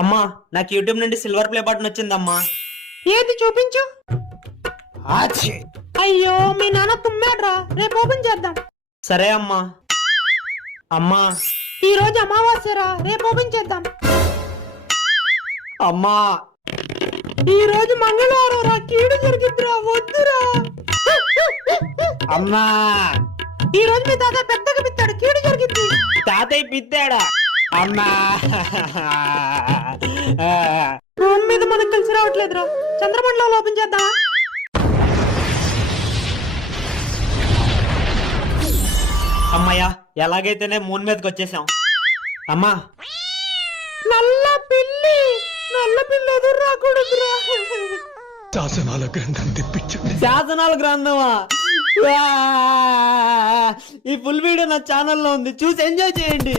అమ్మా నాకు యూట్యూబ్ నుండి సిల్వర్ ప్లే బటన్ వచ్చిందమ్మా. ఏది చూపించు. ఆచి. అయ్యో మీ నాన్న తుమ్మాడ్రా, రేపు ఓపెన్ చేద్దాం. సరే అమ్మా. అమ్మా ఈ రోజు అమావాస్యరా, రేపు ఓపెన్ చేద్దాం. అమ్మా ఈ రోజు మంగళవారం రా, కీడు జరిగిద్దిరా, వద్దురా. అమ్మా ఈ రోజు మీ తాత పెద్దగా పిత్తాడు, కీడు జరిగిద్ది. తాతయ్య పిత్తాడా? అమ్మా రూమ్ మీద మనకు కలిసి రావట్లేదురా, చంద్రమండలం ఓపెన్ చేద్దామా? అమ్మయ్యా, ఎలాగైతేనే మూన్ మీదకి వచ్చేసాం. అమ్మా నల్ల పిల్లి, నల్ల పిల్లి ఎదురు రాకూడదురా. శాసనాల గ్రంథం తెప్పించండి. శాసనాల గ్రంథమా? ఈ ఫుల్ వీడియో నా ఛానల్లో ఉంది, చూసి ఎంజాయ్ చేయండి.